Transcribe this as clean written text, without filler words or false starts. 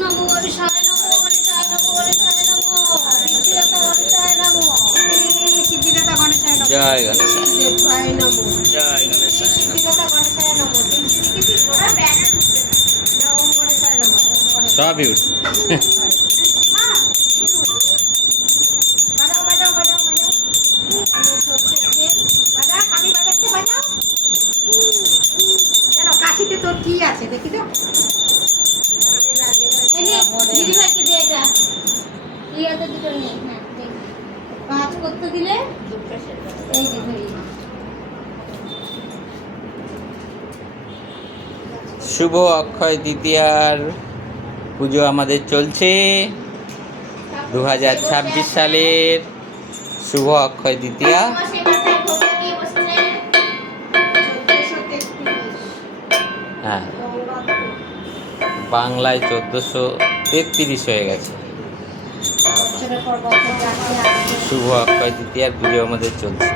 নমো গণেশায় নমো গণেশায় নমো গণেশায় নমো সিদ্ধিদাতা গণেশায় নমো সিদ্ধিদাতা গণেশায় নমো জয় গণেশ দেবায় নমো জয় গণেশায় নমঃ। সিদ্ধিদাতা গণেশায় নমো সিদ্ধিদাতা ওরা ব্যানার উঠবে না ওম গণেশায় নমো ওম গণেশায় সবই উঠ মা বাজাও বাজাও বাজাও বাজাও সরষের তেল বাজা আমি বাজাচ্ছি বাজাও কেন কাশিতে তোর কি আছে দেখি তো দিদিভাইকে দিয়ে এটা ইয়াতে দুটো নেই হ্যাঁ কাজ করতে দিলে এই যে ধরি শুভ অক্ষয় তৃতীয়ার পুজো আমাদের চলছে 2026 সালের শুভ অক্ষয় তৃতীয়া। হ্যাঁ, বাংলায় 1433 হয়ে গেছে। শুভ অক্ষয় তৃতীয়ার পুজো আমাদের চলছে।